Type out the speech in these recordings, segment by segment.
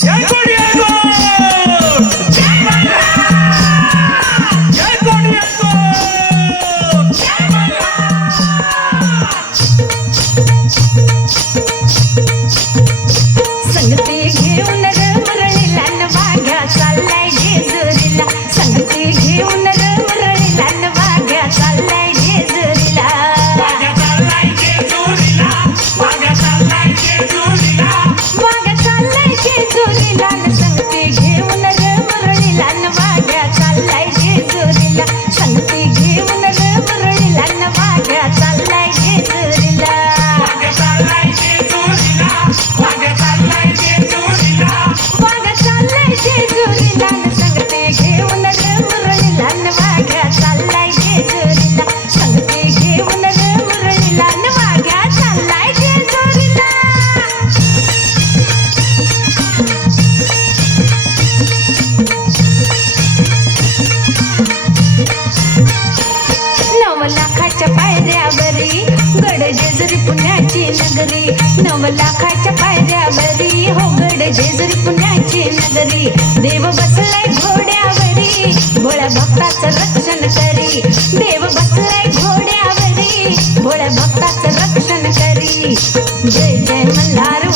जय पुण्याची नगरी नव लाखाच्या पायऱ्यावरी. हो गड जेजुरी पुण्याची नगरी. देव बसलाय घोड्यावरी. भोळ्या भक्ताचं रक्षण करी. देव बसलाय घोड्यावरी. भोळ्या भक्ताचं रक्षण करी. जय जय मल्हार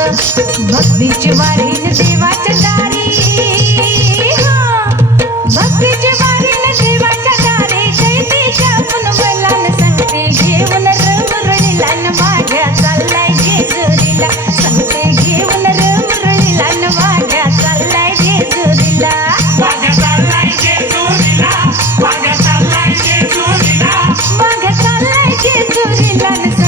भक्तीची वारीन देवाच्या दारी. भक्तीची वारीन देवाच्या दारी. चैतीच्या पुनवलान संगते घेऊन रमरणीला वाघ्या चाललाय जेजुरीला. संगते घेऊन रमरणीला वाघ्या चाललाय जेजुरीला. वाघ्या चाललाय जेजुरीला. वाघ्या चाललाय जेजुरीला. वाघ्या चाललाय जेजुरीला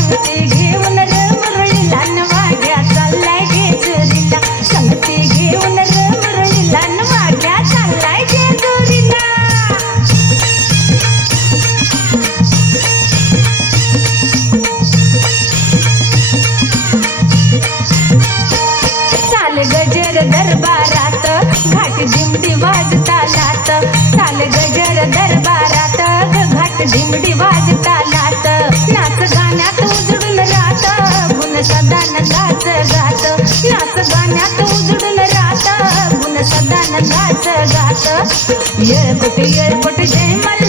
घाट दिमडी वाजता लात. चाल गजर दरबारात घाट दिमडी वाजता लात. नाच गाण्यात उजडून राहत गुण सदान गाच गात. नाच गाण्यात उजडून राहत गुण सदान गाच गात. येळपट येळपट जय मला